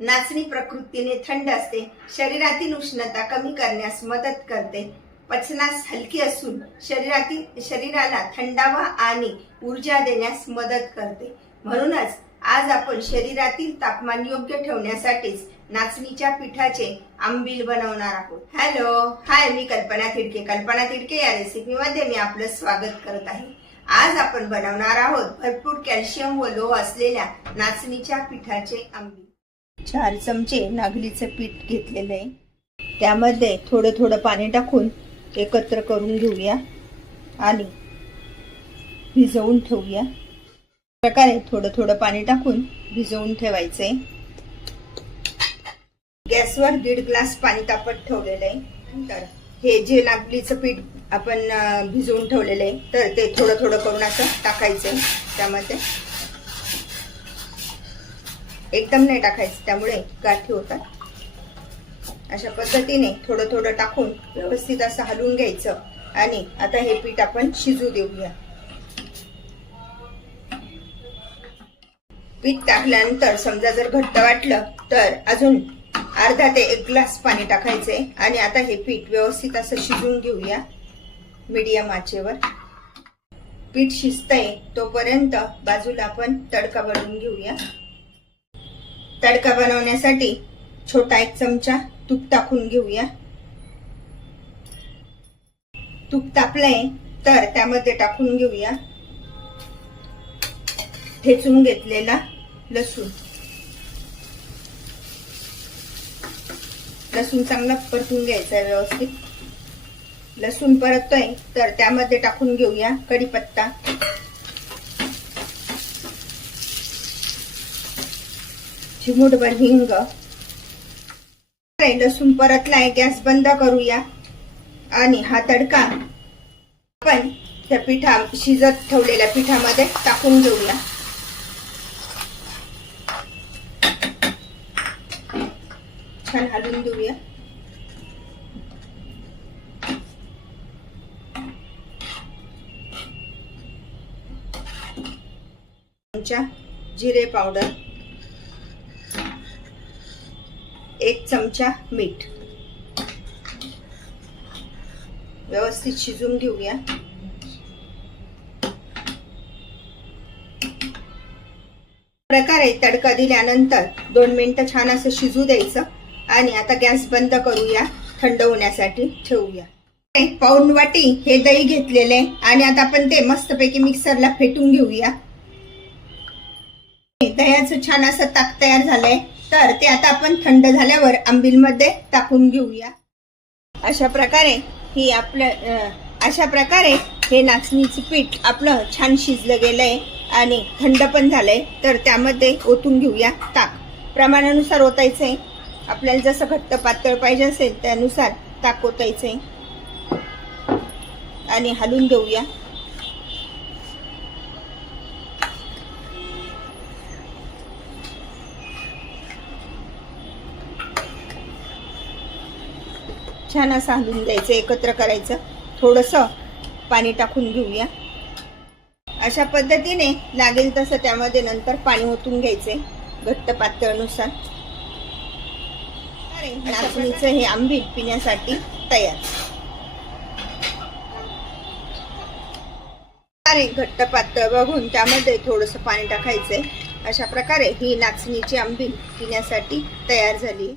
नाचणी प्रकृतीने थंड असते, शरीरातील उष्णता कमी करण्यास मदत करते, पचनास हलकी असून शरीराला थंडावा आणि ऊर्जा देण्यास मदत करते। म्हणूनच आज आपण शरीरातील तापमान योग्य ठेवण्यासाठीच नाचणीच्या पिठाचे आंबील बनवणार आहोत। हॅलो हाय, मी कल्पना तिडके। कल्पना तिडके या रेसिपी मध्ये मी आपलं स्वागत करत आहे। आज आपण बनवणार आहोत भरपूर कॅल्शियम व लोह असलेल्या नाचणीच्या पिठाचे आंबील। 4 चमचे नागलीचे पीठ घेतलेले आहे, त्यामध्ये थोडं थोडं पाणी टाकून एकत्र करून घेऊया आणि भिजवून ठेवूया। प्रकारे थोडं थोडं पाणी टाकून भिजवून ठेवायचे। गॅसवर 1.5 ग्लास पाणी तापत ठेवलेलं आहे। नंतर हे जे नागलीचं पीठ आपण भिजवून ठेवलेलं आहे तर ते थोडं थोडं करून असं टाकायचं त्यामध्ये। एकदम नाही टाकायचं, त्यामुळे गाठी होतात। अशा पद्धतीने थोडं थोडं टाकून व्यवस्थित असं हलवून घ्यायचं आणि आता हे पीठ आपण शिजू देऊया। पीठ टाकल्यानंतर समजा जर घट्ट वाटलं तर अजून अर्धा ते 1 ग्लास पाणी टाकायचे आणि आता हे पीठ व्यवस्थित असं शिजवून घेऊया मीडियम आचेवर। पीठ शिजतंय तोपर्यंत बाजूला आपण तडका बनवून घेऊया। तडका बनवण्यासाठी छोटा 1 चमचा तूप टाकून घेऊया। तूप तापलंय तर त्यामध्ये टाकून घेऊया ठेचून घेतलेला लसूण। लसूण चांगला परतून घ्यायचा व्यवस्थित। लसूण परततोय तर त्यामध्ये टाकून घेऊया कढीपत्ता, चिमूटभर हिंग। लसूण परतलाय, गॅस बंद करूया आणि हा तडका आपण त्या शिजत ठेवलेल्या पिठामध्ये टाकून घेऊया। छान हलवून देऊया। चमचा जिरे पावडर, 1 चमचा मीठ, व्यवस्थित शिजून घेऊया। प्रकारे तडका दिल्यानंतर 2 मिनिटं छान असं शिजू द्यायचं आणि आता गॅस बंद करूया, थंड होण्यासाठी ठेवूया। 1 पाऊण वाटी हे दही घेतलेले आणि आता आपण ते मस्तपैकी मिक्सरला फेटून घेऊया। दह्याचं छान असं ताक तयार झालंय तर ते आता आपण थंड झाल्यावर आंबील मध्ये टाकून घेऊया। अशा प्रकारे हे नाचणीचं पीठ आपलं छान शिजलं गेलंय आणि थंड पण झालंय तर त्यामध्ये ओतून घेऊया ताक। प्रमाणानुसार ओतायचंय, आपल्याला जसं घट्ट पातळ पाहिजे असेल त्यानुसार ताक ओतायचंय आणि हलवून देऊया। छान असं हलवून द्यायचं, एकत्र करायचं। थोडंसं पाणी टाकून घेऊया। अशा पद्धतीने लागेल तसं त्यामध्ये नंतर पाणी ओतून घ्यायचे घट्ट पातळनुसार। नाचणीचं हे आंबील पिण्यासाठी तयार। घट्ट पातळ बघून त्यामध्ये थोडंसं पाणी टाकायचंय। अशा प्रकारे ही नाचणीची आंबील पिण्यासाठी तयार झाली।